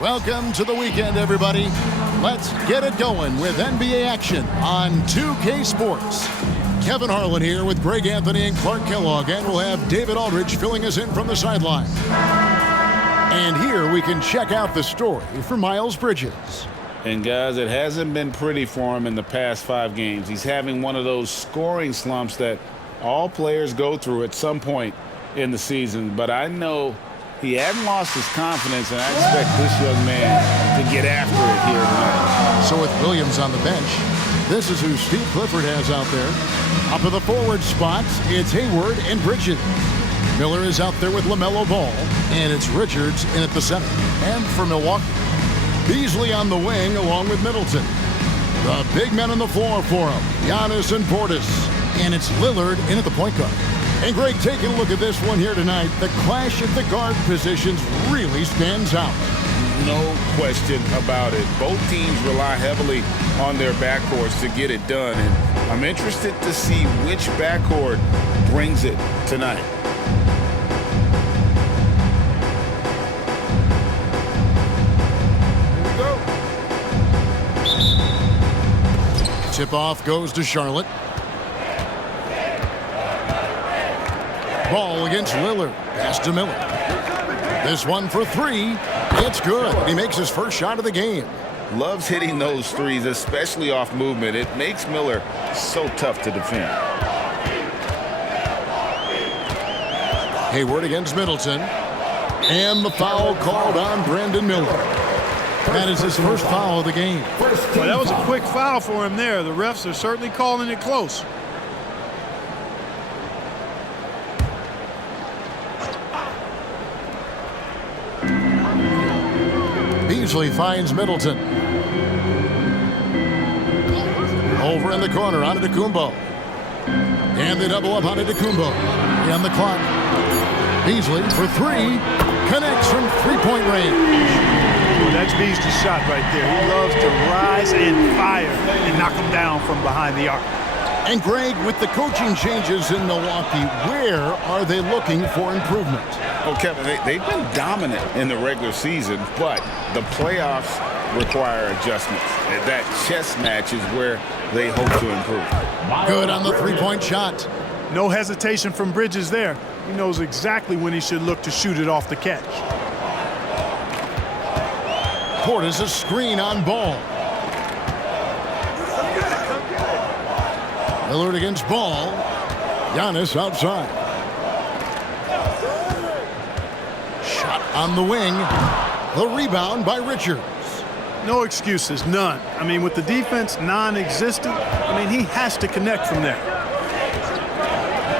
Welcome to the weekend, everybody. Let's get it going with NBA action on 2K Sports. Kevin Harlan here with Greg Anthony and Clark Kellogg, and we'll have David Aldridge filling us in from the sideline. And here we can check out the story for Miles Bridges. And guys, it hasn't been pretty for him in the past 5 games. He's having one of those scoring slumps that all players go through at some point in the season. But I know he hadn't lost his confidence, and I expect this young man to get after it here tonight. So with Williams on the bench, this is who Steve Clifford has out there. Up in the forward spots, it's Hayward and Bridges. Miller is out there with LaMelo Ball, and it's Richards in at the center. And for Milwaukee, Beasley on the wing along with Middleton. The big men on the floor for him, Giannis and Portis. And it's Lillard in at the point guard. And Greg, taking a look at this one here tonight, the clash at the guard positions really stands out. No question about it. Both teams rely heavily on their backcourts to get it done. And I'm interested to see which backcourt brings it tonight. Tip-off goes to Charlotte. Ball against Lillard. Pass to Miller. This one for 3. It's good. He makes his first shot of the game. Loves hitting those threes, especially off movement. It makes Miller so tough to defend. Hayward against Middleton. And the foul called on Brandon Miller. That is his first foul of the game. Well, that was a quick foul for him there. The refs are certainly calling it close. Beasley finds Middleton. Over in the corner, on Antetokounmpo. And they double up on Antetokounmpo. And the clock. Beasley for 3. Connects from three-point range. Well, that's Beasley's shot right there. He loves to rise and fire and knock him down from behind the arc. And Greg, with the coaching changes in Milwaukee, where are they looking for improvement? Oh, Kevin, they've been dominant in the regular season, but the playoffs require adjustments. That chess match is where they hope to improve. Good on the three-point shot. No hesitation from Bridges there. He knows exactly when he should look to shoot it off the catch. Portis a screen on Ball. Lillard against Ball. Giannis outside. Shot on the wing. The rebound by Richards. No excuses, none. I mean, with the defense non-existent, he has to connect from there.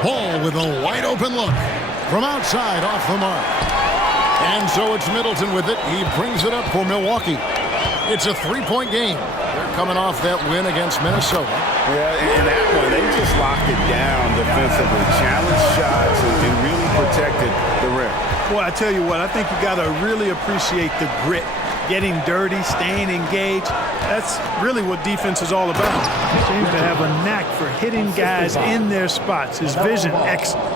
Ball with a wide open look. From outside, off the mark. And so it's Middleton with it. He brings it up for Milwaukee. It's a 3-point game. They're coming off that win against Minnesota. Yeah, in that one, they just locked it down defensively. Challenged shots and really protected the rim. Well, I tell you what, I think you got to really appreciate the grit. Getting dirty, staying engaged. That's really what defense is all about. He seems to have a knack for hitting guys in their spots. His vision, excellent.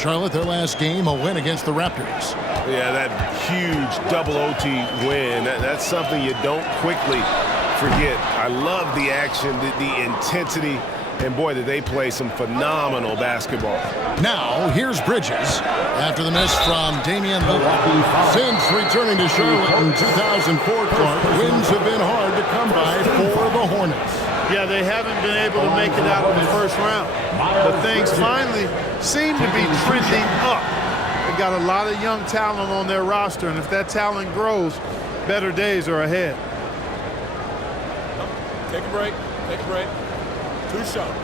Charlotte, their last game, a win against the Raptors. Yeah, that huge double OT win. That's something you don't quickly forget. I love the action, the intensity, and boy, did they play some phenomenal basketball. Now, here's Bridges. After the miss from Damian Lillard. Since returning to Charlotte in 2004, Clark, wins have been hard to come by for the Hornets. Yeah, they haven't been able to make it out of the first round. But things finally seem to be trending up. They've got a lot of young talent on their roster, and if that talent grows, better days are ahead. Take a break. Take a break. 2 shots.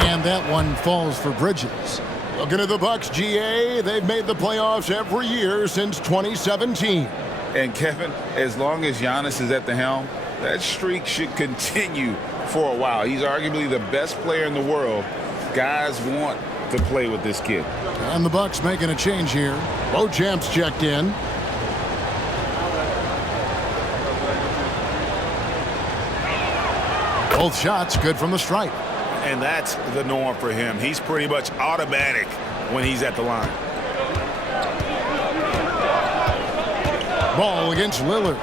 And that one falls for Bridges. Looking at the Bucks, GA, they've made the playoffs every year since 2017. And Kevin, as long as Giannis is at the helm, that streak should continue for a while. He's arguably the best player in the world. Guys want to play with this kid. And the Bucks making a change here. Beauchamp's checked in. Both shots good from the stripe. And that's the norm for him. He's pretty much automatic when he's at the line. Ball against Lillard.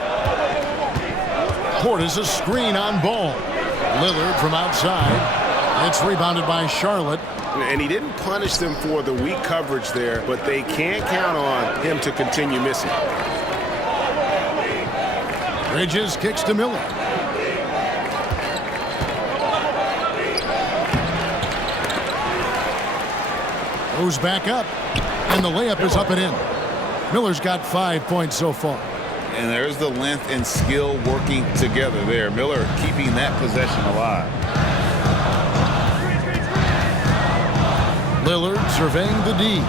Portis' screen on Ball. Lillard from outside. It's rebounded by Charlotte. And he didn't punish them for the weak coverage there, but they can't count on him to continue missing. Bridges kicks to Miller. Goes back up, and the layup is up and in. Miller's got 5 points so far. And there's the length and skill working together there. Miller keeping that possession alive. Lillard surveying the D.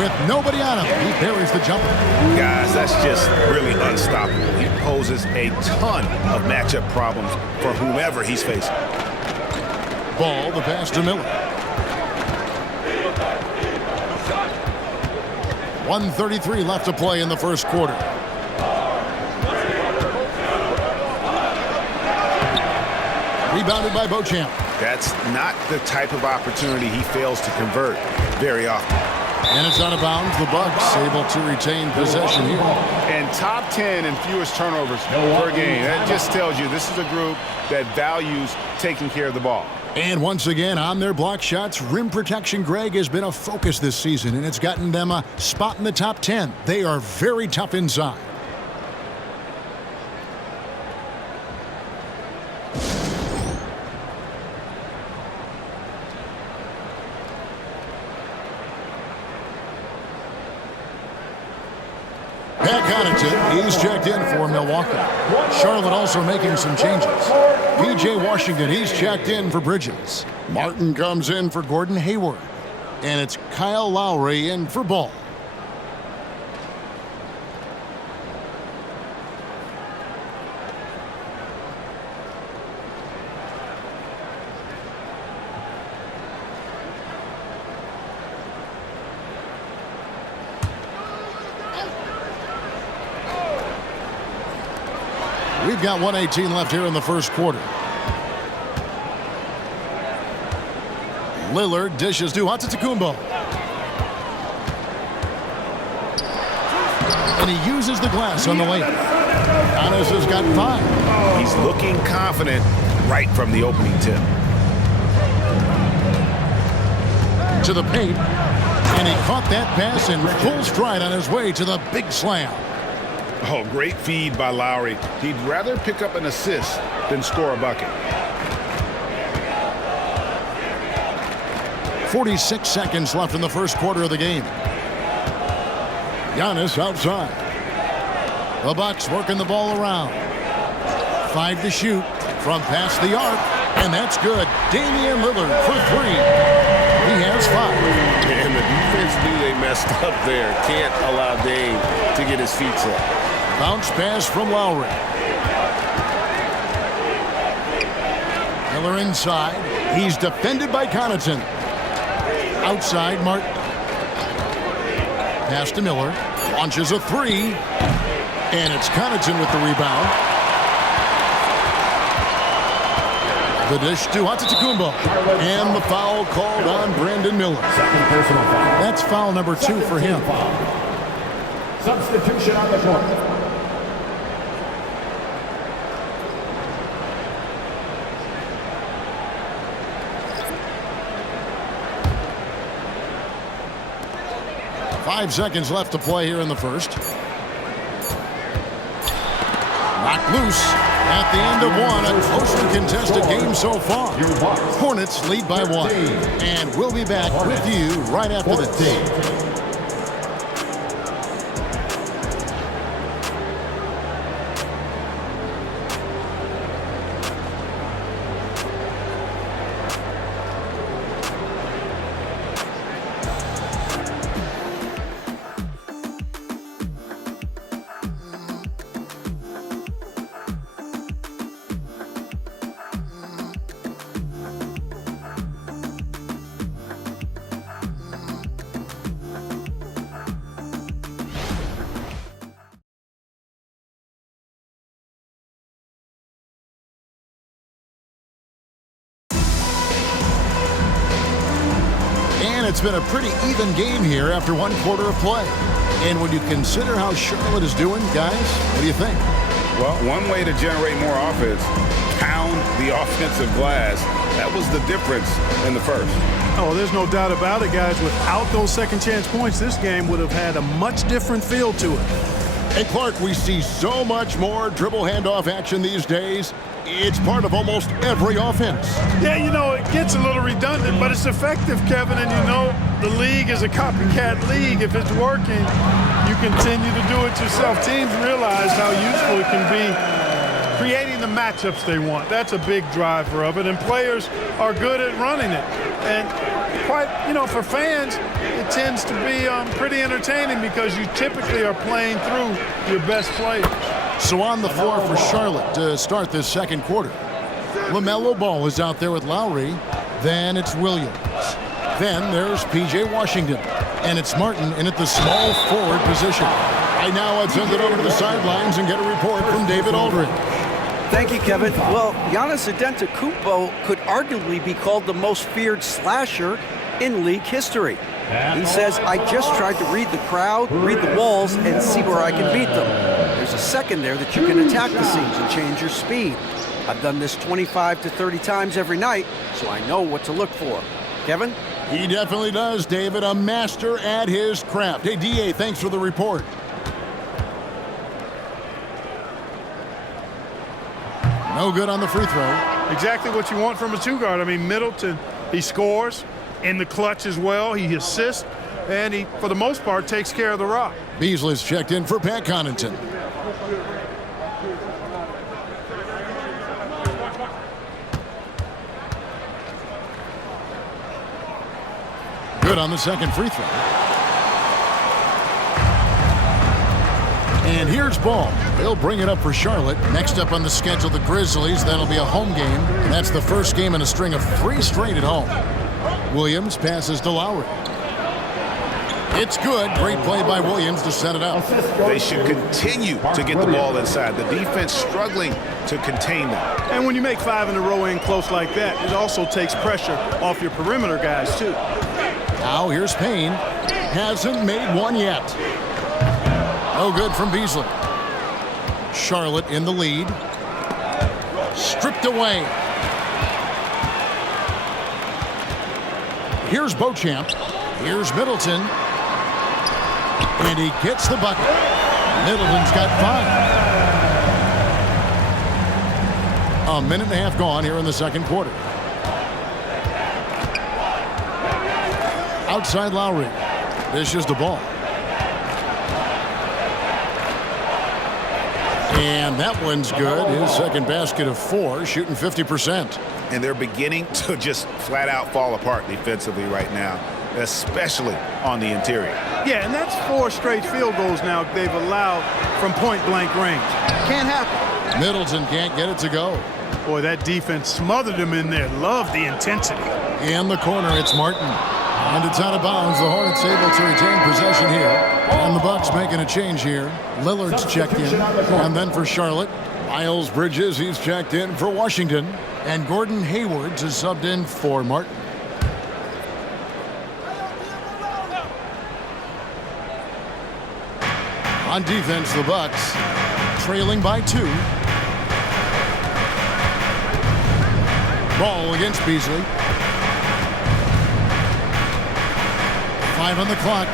With nobody on him, he buries the jumper. Guys, that's just really unstoppable. He poses a ton of matchup problems for whomever he's facing. Ball, the pass to Miller. 1:33 left to play in the first quarter. Rebounded by Beauchamp. That's not the type of opportunity he fails to convert very often. And it's out of bounds. The Bucks able to retain possession here. And top 10 in fewest turnovers per game. That just tells you this is a group that values taking care of the ball. And once again, on their block shots, rim protection, Greg, has been a focus this season, and it's gotten them a spot in the top 10. They are very tough inside. Pat Connaughton, he's checked in for Milwaukee. Charlotte also making some changes. P.J. Washington, he's checked in for Bridges. Martin comes in for Gordon Hayward. And it's Kyle Lowry in for Ball. We've got 1:18 left here in the first quarter. Lillard dishes to Antetokounmpo. And he uses the glass on the layup. Giannis has got 5. He's looking confident right from the opening tip. To the paint. And he caught that pass in full stride on his way to the big slam. Oh, great feed by Lowry. He'd rather pick up an assist than score a bucket. 46 seconds left in the first quarter of the game. Giannis outside. The Bucks working the ball around. 5 to shoot from past the arc, and that's good. Damian Lillard for 3. He has 5. And the defense knew they messed up there. Can't allow Dame to get his feet set. Bounce pass from Lowry. Miller inside. He's defended by Connaughton. Outside, Martin. Pass to Miller. Launches a 3. And it's Connaughton with the rebound. The dish to Antetokounmpo. And the foul called on Brandon Miller. That's foul number 2 for him. Substitution on the court. 5 seconds left to play here in the first. Knocked loose at the end of one. A closely contested game so far. Hornets lead by 1. And we'll be back with you right after this. It's been a pretty even game here after one quarter of play. And when you consider how Charlotte is doing, guys, what do you think? Well, one way to generate more offense, pound the offensive glass. That was the difference in the first. Oh, there's no doubt about it, guys. Without those second chance points, this game would have had a much different feel to it. Hey, Clark, we see so much more dribble handoff action these days. It's part of almost every offense. Yeah, you know, it gets a little redundant, but it's effective, Kevin. And you know, the league is a copycat league. If it's working, you continue to do it yourself. Teams realize how useful it can be creating the matchups they want. That's a big driver of it, and players are good at running it. And quite, you know, for fans, it tends to be pretty entertaining because you typically are playing through your best players. So on the floor for Charlotte to start this second quarter. LaMelo Ball is out there with Lowry. Then it's Williams. Then there's P.J. Washington. And it's Martin in at the small forward position. Right now, I'd send it over to the sidelines and get a report from David Aldridge. Thank you, Kevin. Well, Giannis Antetokounmpo could arguably be called the most feared slasher in league history. He says, I just tried to read the crowd, read the walls, and see where I can beat them. There's a second there that you can attack the seams and change your speed. I've done this 25 to 30 times every night, so I know what to look for. Kevin? He definitely does, David. A master at his craft. Hey, D.A., thanks for the report. No good on the free throw. Exactly what you want from a two-guard. I mean, Middleton, he scores in the clutch as well. He assists, and he, for the most part, takes care of the rock. Beasley's checked in for Pat Connaughton. Good on the second free throw. And here's Ball. He'll bring it up for Charlotte. Next up on the schedule, the Grizzlies. That'll be a home game. And that's the first game in a string of 3 straight at home. Williams passes to Lowry. It's good. Great play by Williams to set it up. They should continue to get the ball inside. The defense struggling to contain them. And when you make 5 in a row in close like that, it also takes pressure off your perimeter guys, too. Now here's Payne. Hasn't made one yet. No good from Beasley. Charlotte in the lead. Stripped away. Here's Beauchamp. Here's Middleton. And he gets the bucket. Middleton's got 5. A minute and a half gone here in the second quarter. Outside Lowry. Dishes the ball. And that one's good. His second basket of 4, shooting 50%. And they're beginning to just flat out fall apart defensively right now, especially on the interior. Yeah, and that's 4 straight field goals now they've allowed from point-blank range. Can't happen. Middleton can't get it to go. Boy, that defense smothered him in there. Love the intensity. In the corner, it's Martin. And it's out of bounds. The Hornets able to retain possession here. And the Bucks making a change here. Lillard's checked in. And then for Charlotte, Miles Bridges, he's checked in for Washington. And Gordon Hayward's is subbed in for Martin. On defense, the Bucks trailing by 2. Ball against Beasley. 5 on the clock.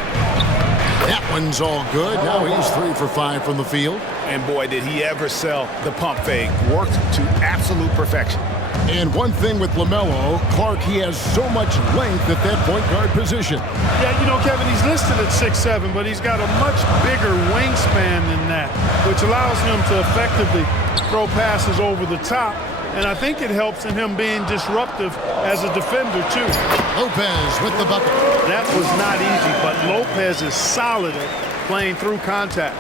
That one's all good. Now he's 3 for 5 from the field. And boy, did he ever sell the pump fake. Worked to absolute perfection. And one thing with LaMelo, Clark, he has so much length at that point guard position. Yeah, you know, Kevin, he's listed at 6'7", but he's got a much bigger wingspan than that, which allows him to effectively throw passes over the top. And I think it helps in him being disruptive as a defender, too. Lopez with the bucket. That was not easy, but Lopez is solid at playing through contact.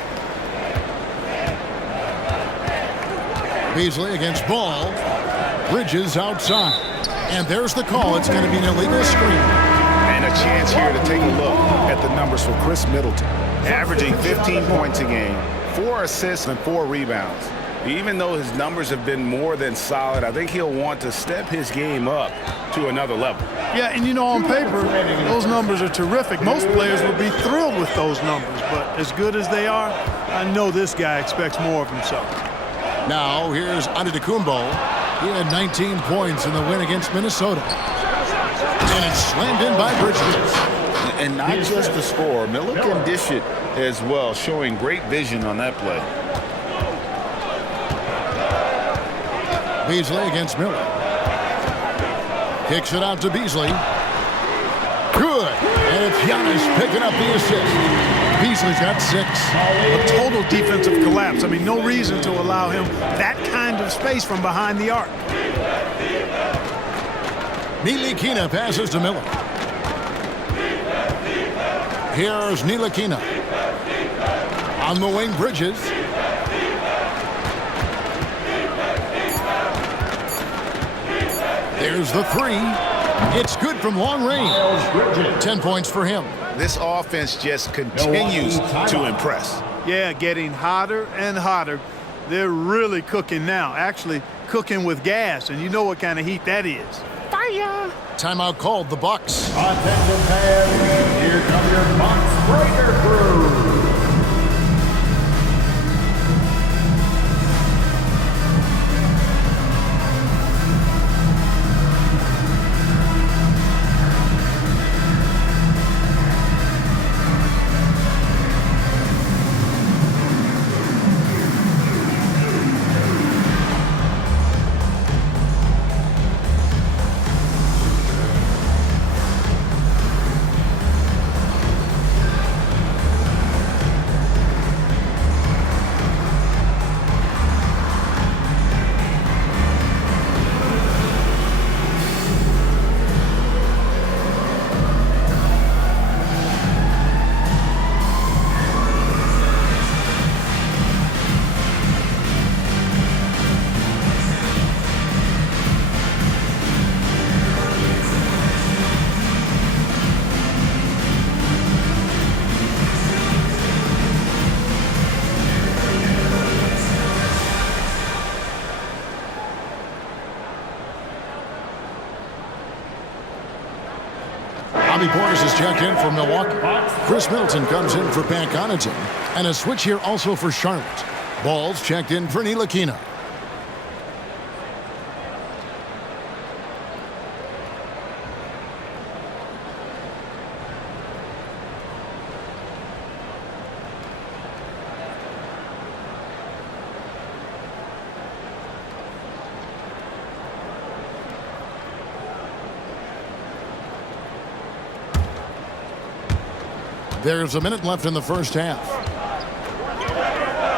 Beasley against Ball. Bridges outside. And there's the call. It's going to be an illegal screen. And a chance here to take a look at the numbers for Chris Middleton. Averaging 15 points a game, 4 assists and 4 rebounds. Even though his numbers have been more than solid, I think he'll want to step his game up to another level. Yeah, and you know, on paper, those numbers are terrific. Most players would be thrilled with those numbers, but as good as they are, I know this guy expects more of himself. Now, here's Antetokounmpo. He had 19 points in the win against Minnesota. And it's slammed in by Bridges. And not just the score. Miller can dish it as well, showing great vision on that play. Beasley against Miller. Kicks it out to Beasley. Good. And it's Giannis picking up the assist. Beasley's got 6. A total defensive collapse. I mean, no reason to allow him that kind of space from behind the arc. Ntilikina passes to Miller. Here's Ntilikina. On the wing, Bridges. There's the 3. It's good from long range. 10 points for him. This offense just continues to impress. Yeah, getting hotter and hotter. They're really cooking now. Actually, cooking with gas, and you know what kind of heat that is. Fire! Timeout called, the Bucks. Attention fans, here come your Bucks Breaker crew. Bobby Portis is checked in for Milwaukee. Chris Middleton comes in for Pat Connaughton. And a switch here also for Charlotte. Ball's checked in for Ntilikina. There's a minute left in the first half.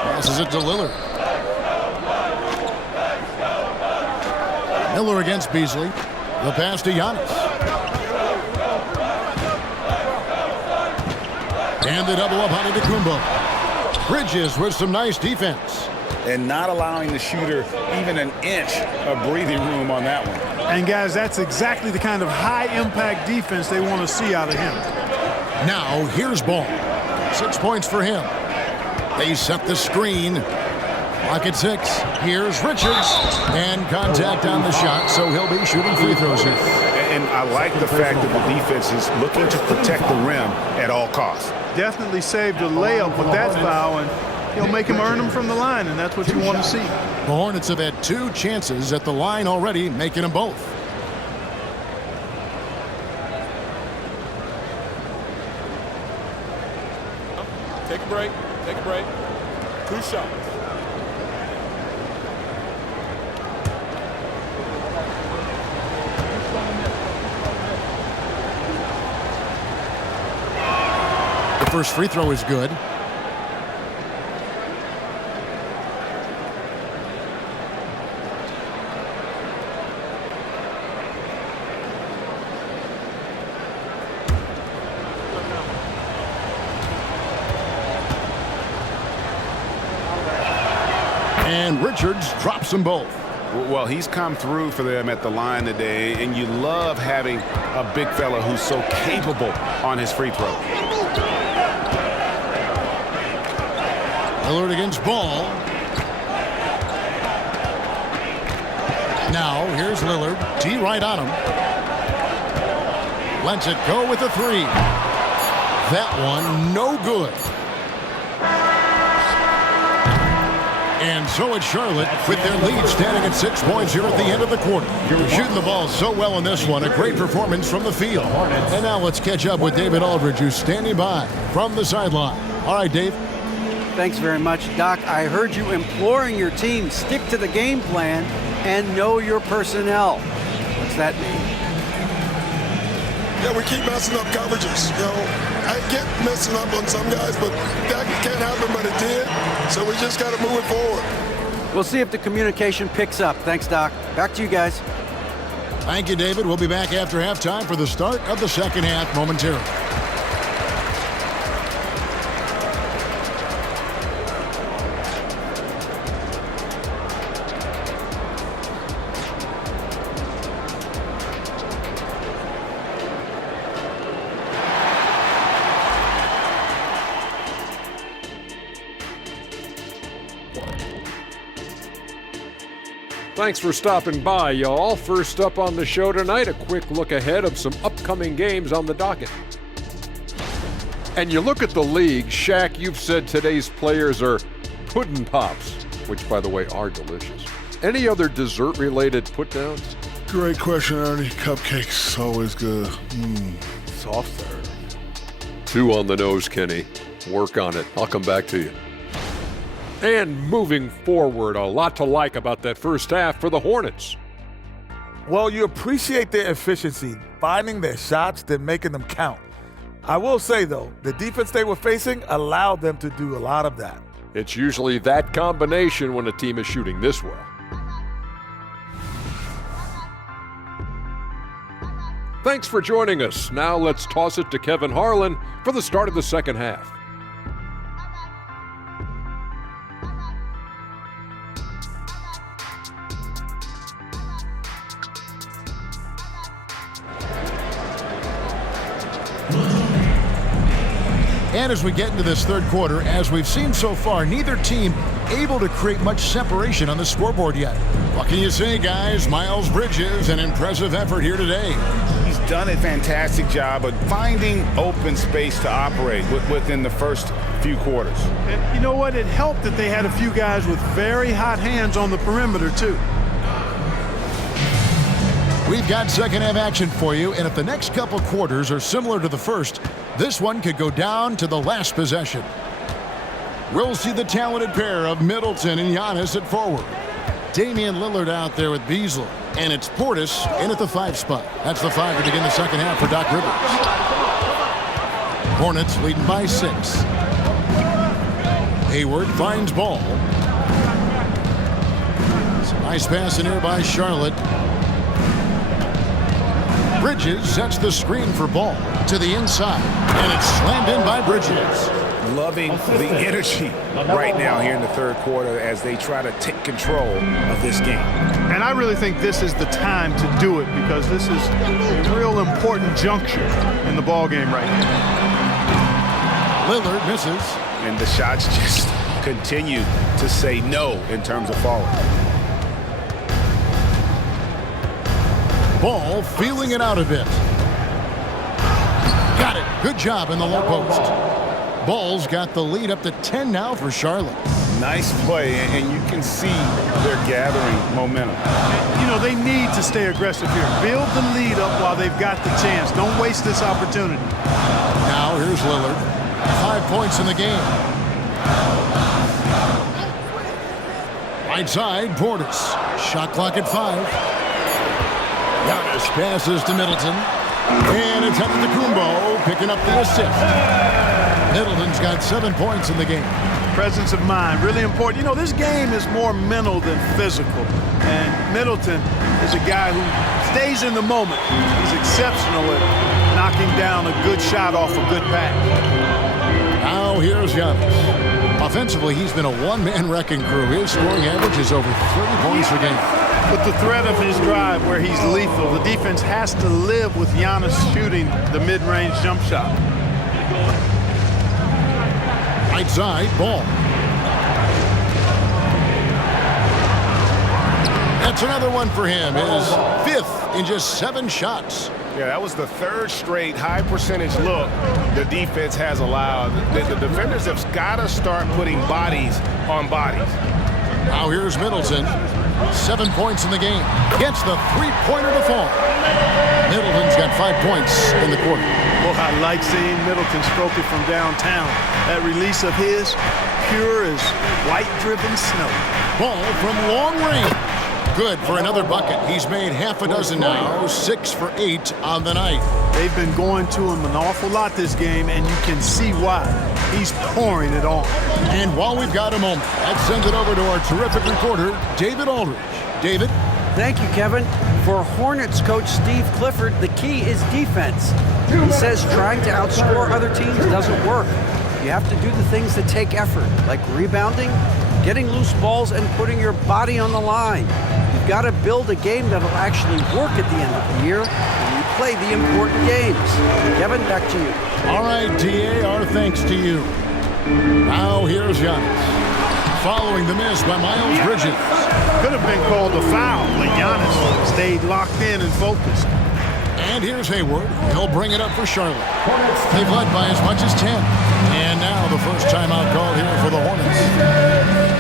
Passes it to Lillard. Miller against Beasley. The pass to Giannis. And the double up on Antetokounmpo. Bridges with some nice defense. And not allowing the shooter even an inch of breathing room on that one. And guys, that's exactly the kind of high-impact defense they want to see out of him. Now, here's Ball. 6 points for him. They set the screen. Clock at 6. Here's Richards. And contact on the shot, so he'll be shooting free throws here. And I like the fact that the defense is looking to protect the rim at all costs. Definitely saved a layup with that foul, and he'll make him earn them from the line, and that's what you want to see. The Hornets have had 2 chances at the line already, making them both. Take a break. Take a break. 2 shots. The first free throw is good. And Richards drops them both. Well, he's come through for them at the line today, and you love having a big fella who's so capable on his free throw. Lillard against Ball. Now, here's Lillard. D right on him. Lets it go with a three. That one, no good. And so it's Charlotte with their lead standing at 6 points here at the end of the quarter. Shooting the ball so well in this one. A great performance from the field. And now let's catch up with David Aldridge, who's standing by from the sideline. All right, Dave. Thanks very much, Doc. I heard you imploring your team, stick to the game plan and know your personnel. What's that mean? Yeah, we keep messing up coverages. I get messing up on some guys, but that can't happen, but it did. So we just got to move it forward. We'll see if the communication picks up. Thanks, Doc. Back to you guys. Thank you, David. We'll be back after halftime for the start of the second half momentarily. Thanks for stopping by, y'all. First up on the show tonight, a quick look ahead of some upcoming games on the docket. And you look at the league, Shaq, you've said today's players are pudding pops, which, by the way, are delicious. Any other dessert-related put-downs? Great question, Ernie. Cupcakes, always good. Soft serve. 2 on the nose, Kenny. Work on it. I'll come back to you. And moving forward, a lot to like about that first half for the Hornets. Well, you appreciate their efficiency, finding their shots, then making them count. I will say, though, the defense they were facing allowed them to do a lot of that. It's usually that combination when a team is shooting this well. Thanks for joining us. Now let's toss it to Kevin Harlan for the start of the second half. And as we get into this third quarter, as we've seen so far, neither team able to create much separation on the scoreboard yet. What can you say, guys? Miles Bridges, an impressive effort here today. He's done a fantastic job of finding open space to operate within the first few quarters. And you know what? It helped that they had a few guys with very hot hands on the perimeter, too. We've got second half action for you, and if the next couple quarters are similar to the first, this one could go down to the last possession. We'll see the talented pair of Middleton and Giannis at forward. Damian Lillard out there with Beasley, and it's Portis in at the 5 spot. That's the 5 to begin the second half for Doc Rivers. Hornets leading by 6. Hayward finds Ball. Nice pass in here by Charlotte. Bridges sets the screen for Ball to the inside, and it's slammed in by Bridges. Loving the energy right now here in the third quarter as they try to take control of this game. And I really think this is the time to do it because this is a real important juncture in the ball game right now. Lillard misses. And the shots just continue to say no in terms of falling. Ball feeling it out a bit. Got it. Good job in the low post. Ball's got the lead up to 10 now for Charlotte. Nice play, and you can see they're gathering momentum. You know, they need to stay aggressive here. Build the lead up while they've got the chance. Don't waste this opportunity. Now here's Lillard. 5 points in the game. Right side, Portis. Shot clock at 5. Giannis passes to Middleton. And it's Antetokounmpo picking up the assist. Middleton's got 7 points in the game. Presence of mind, really important. You know, this game is more mental than physical. And Middleton is a guy who stays in the moment. He's exceptional at knocking down a good shot off a good pass. Now here's Giannis. Offensively, he's been a one-man wrecking crew. His scoring average is over 30 points a game. With the threat of his drive where he's lethal, the defense has to live with Giannis shooting the mid-range jump shot. Right side, Ball. That's another one for him. His 5th in just 7 shots. Yeah, that was the 3rd straight high percentage look the defense has allowed. The defenders have got to start putting bodies on bodies. Now here's Middleton. 7 points in the game. Gets the 3-pointer to fall. Middleton's got 5 points in the quarter. Well, I like seeing Middleton stroke it from downtown. That release of his, pure as white-driven snow. Ball from long range. Good for another bucket. He's made half a dozen now, 6 for 8 on the night. They've been going to him an awful lot this game, and you can see why. He's pouring it on. And while we've got a moment, let's send it over to our terrific reporter, David Aldridge. David? Thank you, Kevin. For Hornets coach Steve Clifford, the key is defense. He says trying to outscore other teams doesn't work. You have to do the things that take effort, like rebounding, getting loose balls, and putting your body on the line. You've got to build a game that'll actually work at the end of the year when you play the important games. Kevin, back to you. All right, DA, our thanks to you. Now here's Giannis. Following the miss by Miles Bridges. Could have been called a foul, but Giannis stayed locked in and focused. And here's Hayward. He'll bring it up for Charlotte. They've led by as much as 10. And now the first timeout called here for the Hornets.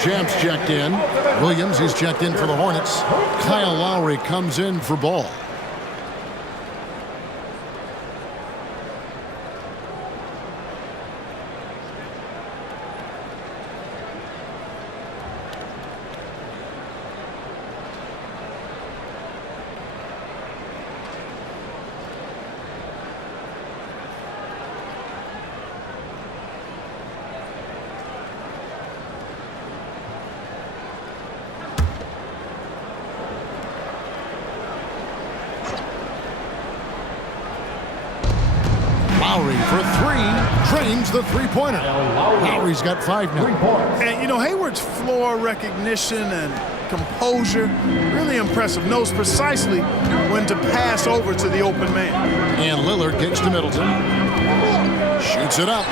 Champ's checked in. Williams, he's checked in for the Hornets. Kyle Lowry comes in for Ball. Lowry for 3, drains the three-pointer. Lowry's got 5 now. And, you know, Hayward's floor recognition and composure, really impressive. Knows precisely when to pass over to the open man. And Lillard kicks to Middleton. Shoots it up.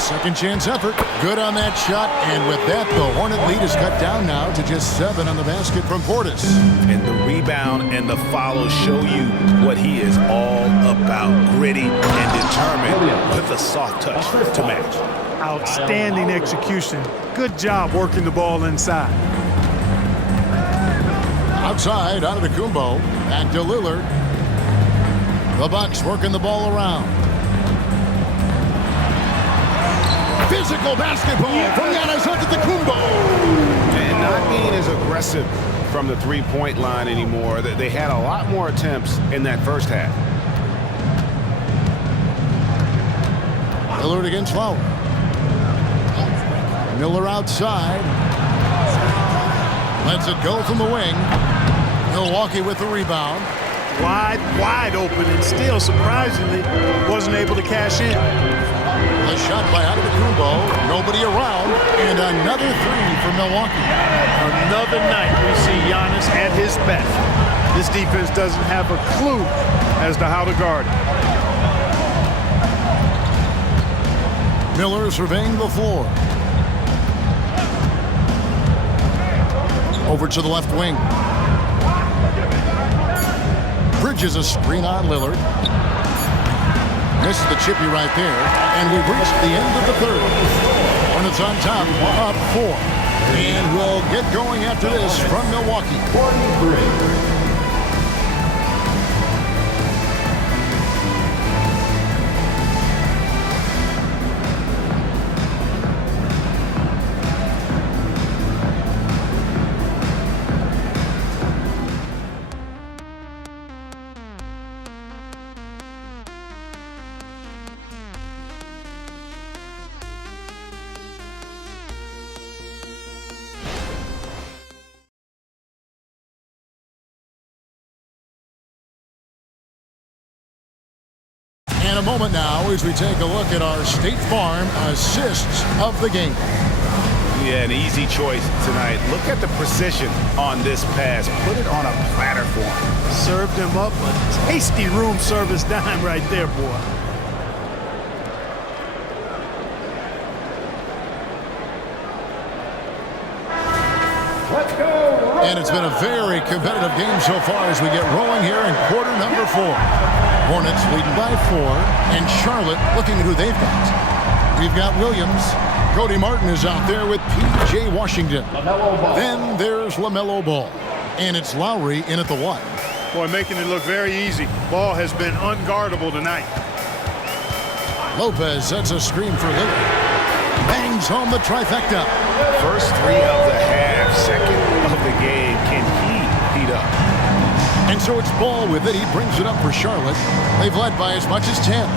Second chance effort. Good on that shot. And with that, the Hornet lead is cut down now to just 7 on the basket from Portis. And the rebound and the follow show you what he is all about. Gritty and determined with a soft touch to match. Outstanding execution. Good job working the ball inside. Outside, out of the Kumbo. Back to Lillard. The Bucks working the ball around. Physical basketball from Giannis Antetokounmpo. And not being as aggressive from the three-point line anymore. They had a lot more attempts in that first half. Lillard against Lowry. Miller outside. Lets it go from the wing. Milwaukee with the rebound. wide open, and still, surprisingly, wasn't able to cash in. A shot by Antetokounmpo, nobody around, and another three for Milwaukee. Another night we see Giannis at his best. This defense doesn't have a clue as to how to guard it. Miller surveying the floor. Over to the left wing. Bridges a screen on Lillard. Misses the chippy right there, and we've reached the end of the third. Hornets on top, up 4. And we'll get going after this from Milwaukee. 43. And a moment now as we take a look at our State Farm assists of the game. Yeah, an easy choice tonight. Look at the precision on this pass. Put it on a platter for him. Served him up a tasty room service dime right there, boy. Let's go. And it's been a very competitive game so far as we get rolling here in quarter number 4. Hornets leading by 4, and Charlotte looking at who they've got. We've got Williams. Cody Martin is out there with P.J. Washington. Then there's LaMelo Ball. And it's Lowry in at the 1. Boy, making it look very easy. Ball has been unguardable tonight. Lopez sets a screen for Lillard. Bangs home the trifecta. First 3 of the half, second of the game. Can he heat up? And so it's Ball with it. He brings it up for Charlotte. They've led by as much as 10.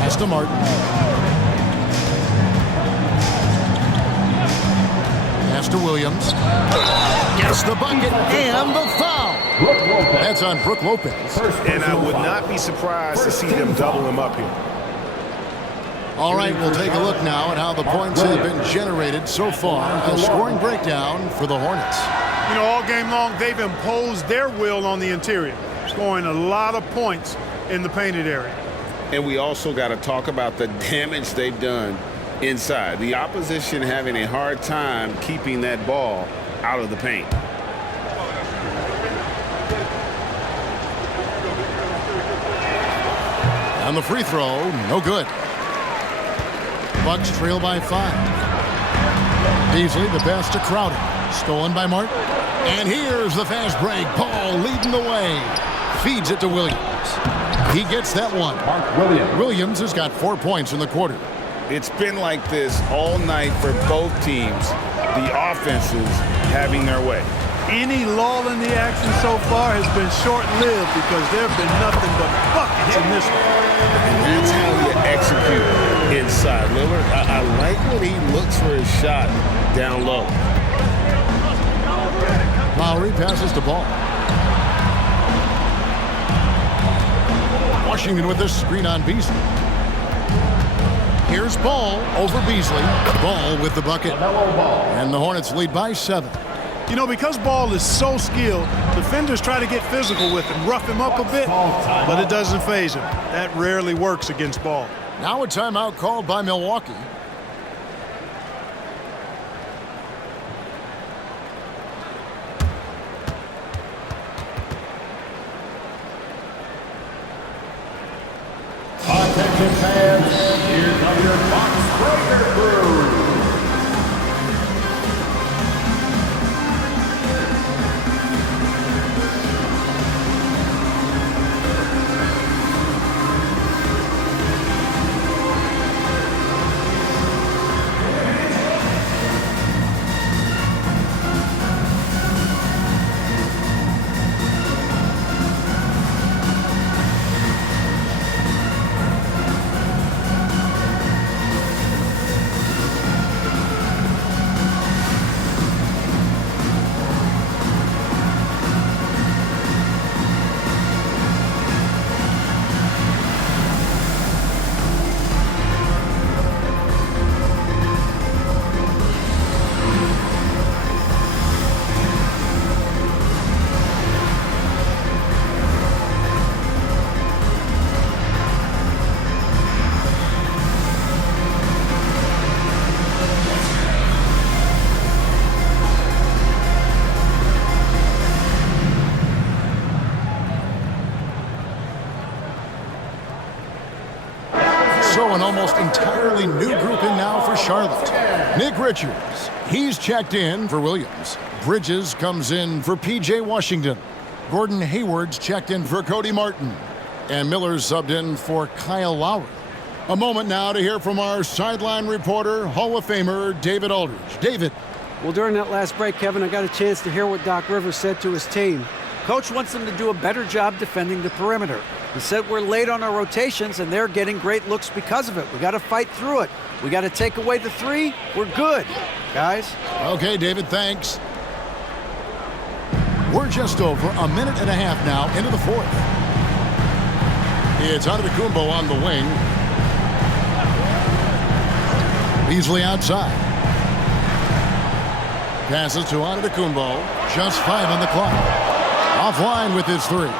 Pass to Martin. Pass to Williams. Gets the bucket and the foul. That's on Brook Lopez. And I would not be surprised to see them double him up here. All right, we'll take a look now at how the points have been generated so far. A scoring breakdown for the Hornets. You know, all game long, they've imposed their will on the interior, scoring a lot of points in the painted area. And we also got to talk about the damage they've done inside. The opposition having a hard time keeping that ball out of the paint. On the free throw, no good. Bucks trail by 5. Beasley, the pass to Crowder. Stolen by Martin. And here's the fast break. Ball leading the way. Feeds it to Williams. He gets that one. Williams has got 4 points in the quarter. It's been like this all night for both teams. The offenses having their way. Any lull in the action so far has been short-lived because there have been nothing but buckets in this one. And that's how you execute inside. Lillard, I like when he looks for his shot down low. Lowry passes the ball. Washington with this screen on Beasley. Here's Ball over Beasley. Ball with the bucket. And the Hornets lead by 7. You know, because Ball is so skilled, defenders try to get physical with him, rough him up a bit, but it doesn't faze him. That rarely works against Ball. Now a timeout called by Milwaukee. Attention fans, here come your box breaker crew. So an almost entirely new group in now for Charlotte. Nick Richards, he's checked in for Williams. Bridges comes in for P.J. Washington. Gordon Hayward's checked in for Cody Martin. And Miller's subbed in for Kyle Lowry. A moment now to hear from our sideline reporter, Hall of Famer David Aldridge. David. Well, during that last break, Kevin, I got a chance to hear what Doc Rivers said to his team. Coach wants them to do a better job defending the perimeter. He said we're late on our rotations, and they're getting great looks because of it. We got to fight through it. We got to take away the three. We're good, guys. Okay, David, thanks. We're just over a minute and a half now into the fourth. It's Antetokounmpo on the wing. Beasley outside. Passes to Antetokounmpo. Just 5 on the clock. Offline with his three.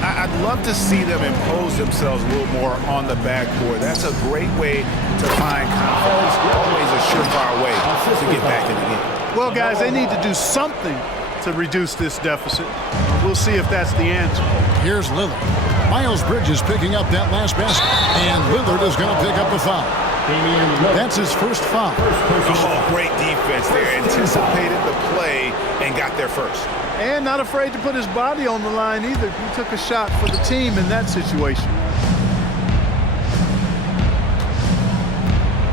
I'd love to see them impose themselves a little more on the backboard. That's a great way to find confidence. Always a surefire way to get back in the game. Well, guys, they need to do something to reduce this deficit. We'll see if that's the answer. Here's Lillard. Miles Bridges picking up that last basket. And Lillard is going to pick up a foul. That's his first foul. Oh, great defense there. Anticipated the play and got there first. And not afraid to put his body on the line either. He took a shot for the team in that situation.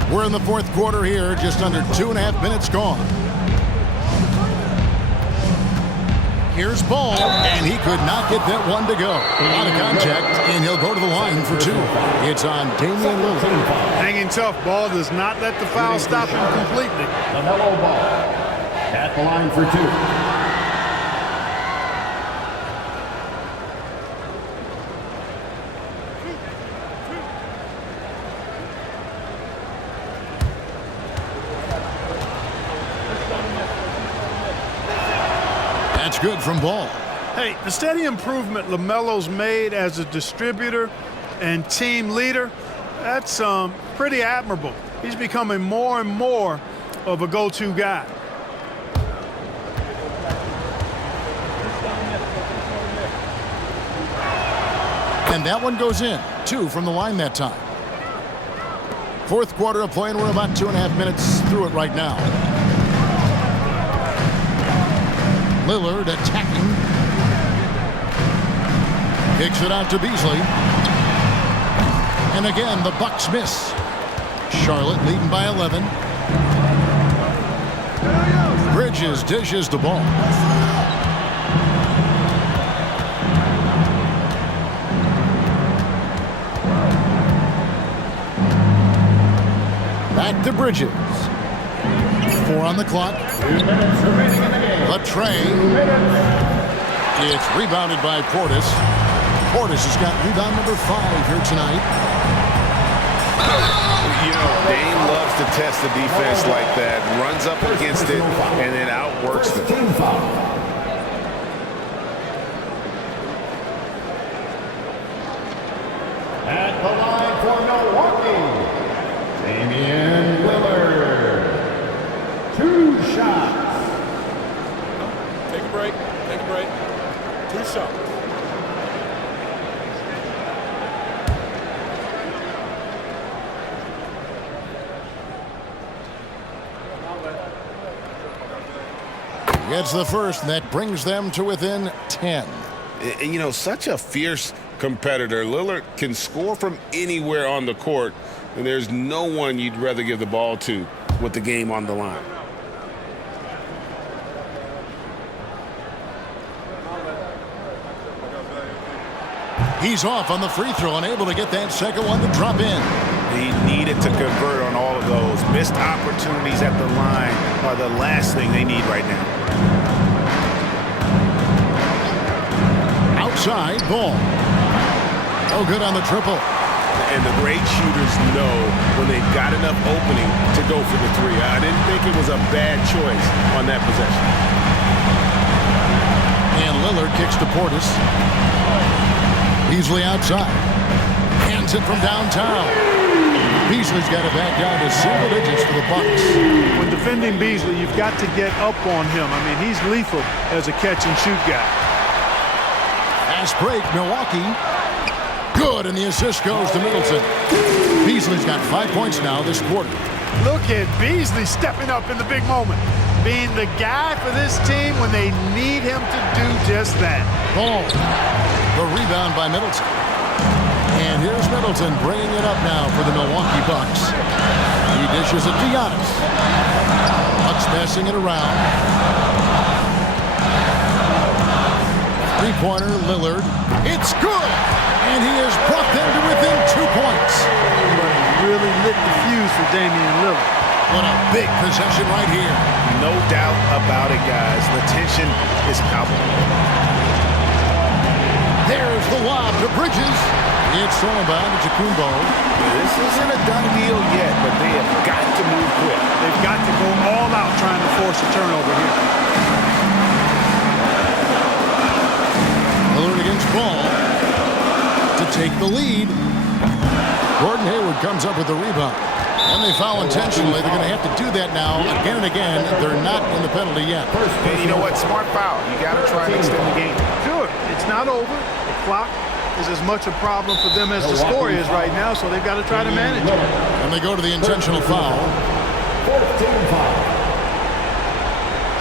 We're in the fourth quarter here, just under 2.5 minutes gone. Here's Ball, and he could not get that one to go. Out of contact, and he'll go to the line for two. It's on Damian Lillard. Hanging tough. Ball does not let the foul stop him completely. LaMelo Ball at the line for two. That's good from Ball. Hey, the steady improvement LaMelo's made as a distributor and team leader, that's pretty admirable. He's becoming more and more of a go-to guy. And that one goes in. 2 from the line that time. Fourth quarter of play, and we're about 2.5 minutes through it right now. Lillard attacking. Kicks it out to Beasley. And again, the Bucks miss. Charlotte leading by 11. Bridges dishes the ball. Back to Bridges. 4 on the clock. 2 minutes remaining in the game. The tray. It's rebounded by Portis. Portis has got rebound number 5 here tonight. You know, Dame loves to test the defense like that. Runs up against it and then outworks them. Team foul. At the line for Milwaukee, Damian Lillard. 2 shots. Take a break. Take a break. 2 shots. Gets the first, and that brings them to within 10. You know, such a fierce competitor. Lillard can score from anywhere on the court, and there's no one you'd rather give the ball to with the game on the line. He's off on the free throw and able to get that second one to drop in. He needed to convert on all of those. Missed opportunities at the line are the last thing they need right now. Outside, Ball. Oh, good on the triple. And the great shooters know when they've got enough opening to go for the three. I didn't think it was a bad choice on that possession. And Lillard kicks to Portis. Beasley outside. Hands it from downtown. Beasley's got it back down to single digits for the Bucks. When defending Beasley, you've got to get up on him. I mean, he's lethal as a catch-and-shoot guy. Fast break, Milwaukee. Good. good, and the assist goes to Middleton. Beasley's got 5 points now this quarter. Look at Beasley stepping up in the big moment, being the guy for this team when they need him to do just that. Ball. The rebound by Middleton. And here's Middleton bringing it up now for the Milwaukee Bucks. He dishes it to Giannis. Bucks passing it around. Three-pointer, Lillard. It's good! And he has brought them to within 2 points. Really lit the fuse for Damian Lillard. What a big possession right here. No doubt about it, guys. The tension is palpable. There's the lob to Bridges. It's thrown by to Kumbo. This isn't a done deal yet, but they have got to move quick. They've got to go all out trying to force a turnover here. Lillard against Ball to take the lead. Gordon Hayward comes up with the rebound. And they foul intentionally. They're going to have to do that now again and again. They're not in the penalty yet. And you know what? Smart foul. You got to try to extend the game. Sure, it's not over. The clock is as much a problem for them as the score is right now, so they've got to try to manage it. And they go to the intentional foul. 14 foul.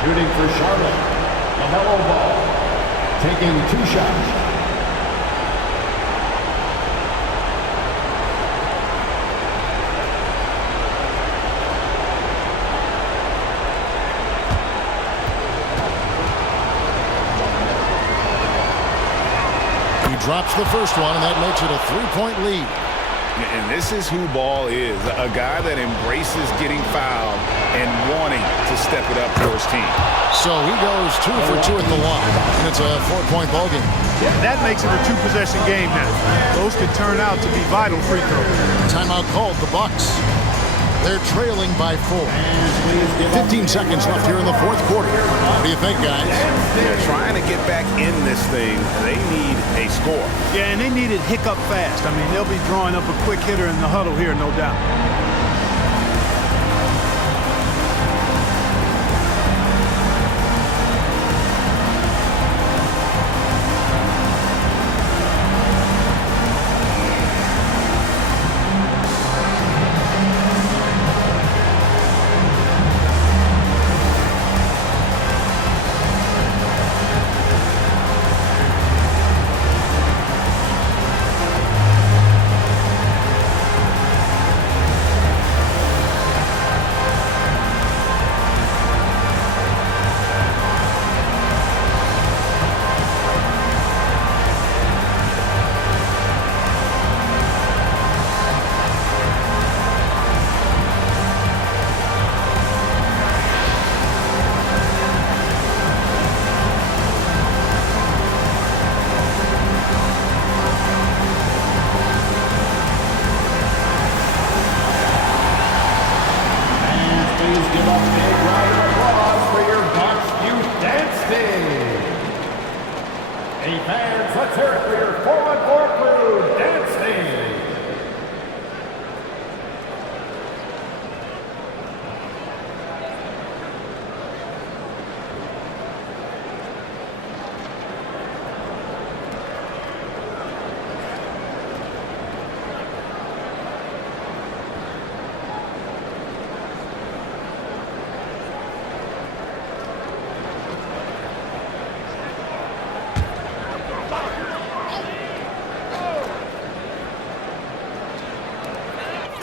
Shooting for Charlotte, LaMelo Ball. Taking 2 shots. Drops the first one, and that makes it a 3-point lead. And this is who Ball is, a guy that embraces getting fouled and wanting to step it up for his team. So he goes 2 for 2 at the line, and it's a 4-point ball game. Yeah, that makes it a 2-possession game now. Those could turn out to be vital free throws. Timeout called, the Bucks. They're trailing by 4. 15 seconds left here in the fourth quarter. What do you think, guys? They're trying to get back in this thing. They need a score. Yeah, and they need it hiccup fast. I mean, they'll be drawing up a quick hitter in the huddle here, no doubt.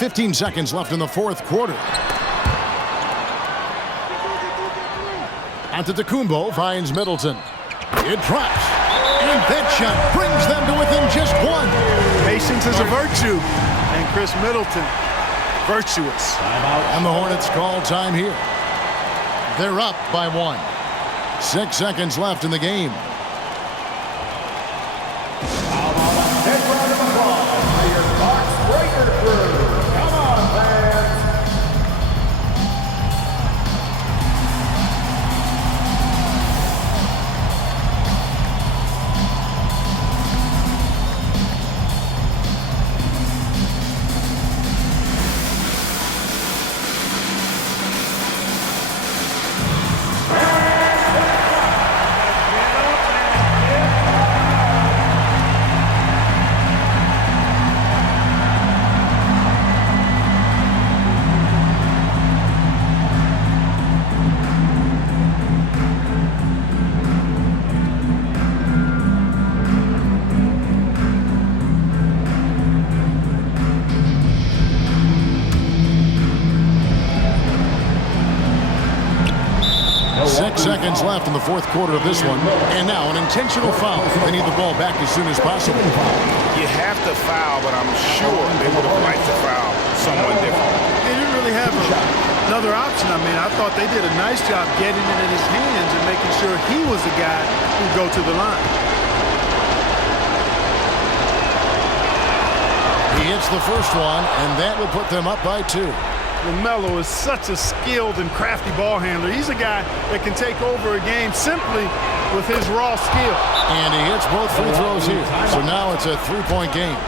.15 seconds left in the fourth quarter. Antetokounmpo finds Middleton. It drops. And that shot brings them to within just 1. Patience is a virtue. And Chris Middleton, virtuous. And the Hornets call time here. They're up by 1. 6 seconds left in the game. Big round of applause for your Box Breaker crew. Come on, fans. left in the fourth quarter of this one. And now an intentional foul. They need the ball back as soon as possible. You have to foul, but I'm sure they would have liked to foul someone different. They didn't really have another option. I mean, I thought they did a nice job getting it in his hands and making sure he was the guy who'd go to the line. He hits the first one, and that will put them up by 2. LaMelo is such a skilled and crafty ball handler. He's a guy that can take over a game simply with his raw skill. And he hits both free throws here. So now it's a 3-point game.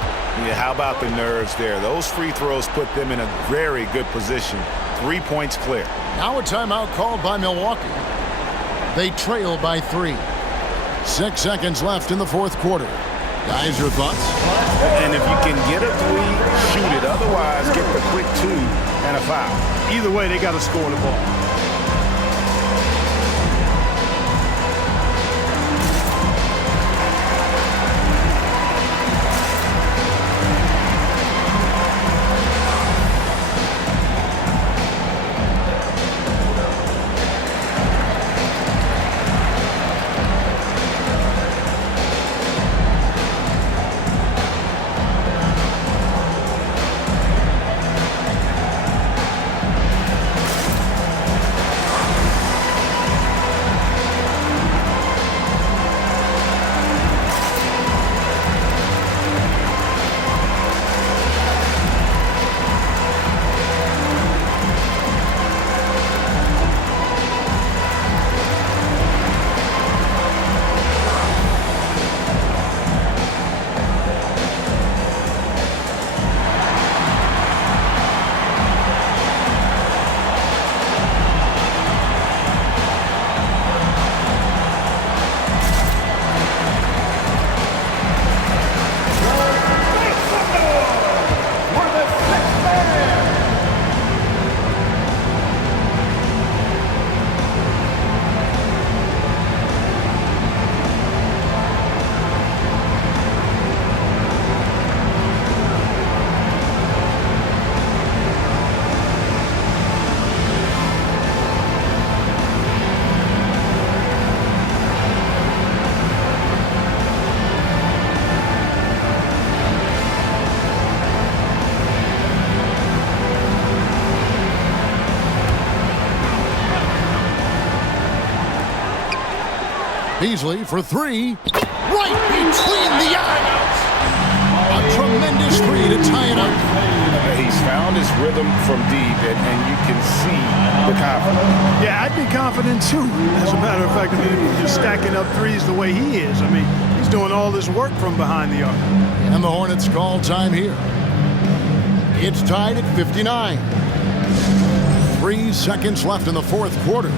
Yeah, how about the nerves there? Those free throws put them in a very good position. 3 points clear. Now a timeout called by Milwaukee. They trail by 3. 6 seconds left in the fourth quarter. Guys, your thoughts? And if you can get a 3, shoot it. Otherwise, get the quick 2 and a foul. Either way, they got to score the ball. Beasley for 3. Right between the eyes. A tremendous 3 to tie it up. He's found his rhythm from deep, and you can see the confidence. Yeah, I'd be confident too. As a matter of fact, I mean, if you're stacking up threes the way he is, I mean, he's doing all this work from behind the arc. And the Hornets call time here. It's tied at 59. 3 seconds left in the fourth quarter.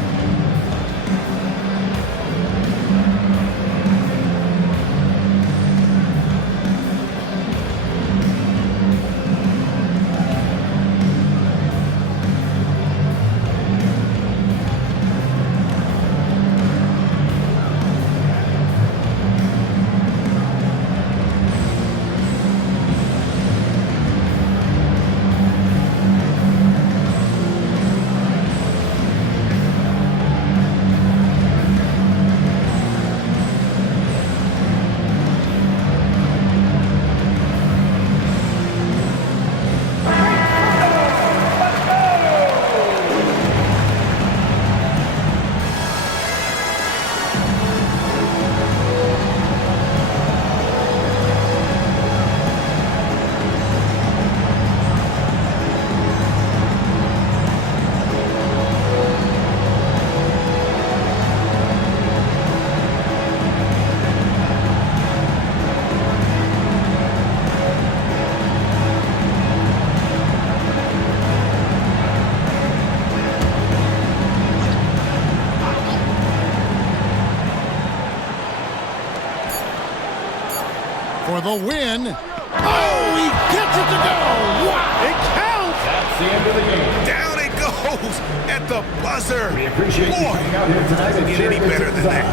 For the win. Oh, he gets it to go. Wow. It counts. That's the end of the game. Down it goes at the buzzer. We appreciate you coming out here tonight. Doesn't get any better than that.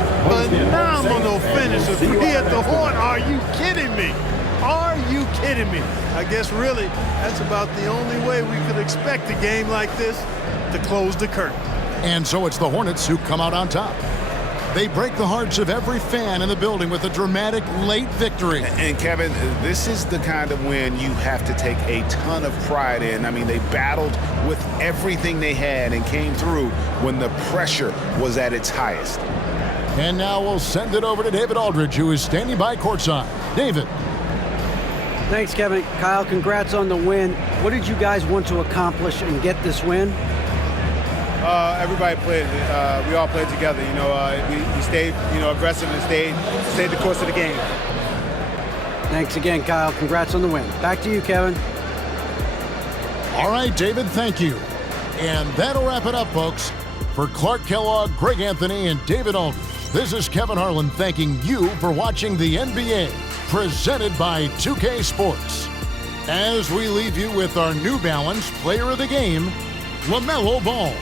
Phenomenal finish. A 3 at the horn. Are you kidding me? Are you kidding me? I guess really that's about the only way we could expect a game like this to close the curtain. And so it's the Hornets who come out on top. They break the hearts of every fan in the building with a dramatic late victory. And Kevin, this is the kind of win you have to take a ton of pride in. I mean, they battled with everything they had and came through when the pressure was at its highest. And now we'll send it over to David Aldridge, who is standing by courtside. David. Thanks, Kevin. Kyle, congrats on the win. What did you guys want to accomplish and get this win? Everybody played. We all played together. We stayed, aggressive and stayed the course of the game. Thanks again, Kyle. Congrats on the win. Back to you, Kevin. All right, David, thank you. And that'll wrap it up, folks. For Clark Kellogg, Greg Anthony, and David Aldridge, this is Kevin Harlan thanking you for watching the NBA, presented by 2K Sports. As we leave you with our New Balance Player of the Game, LaMelo Ball.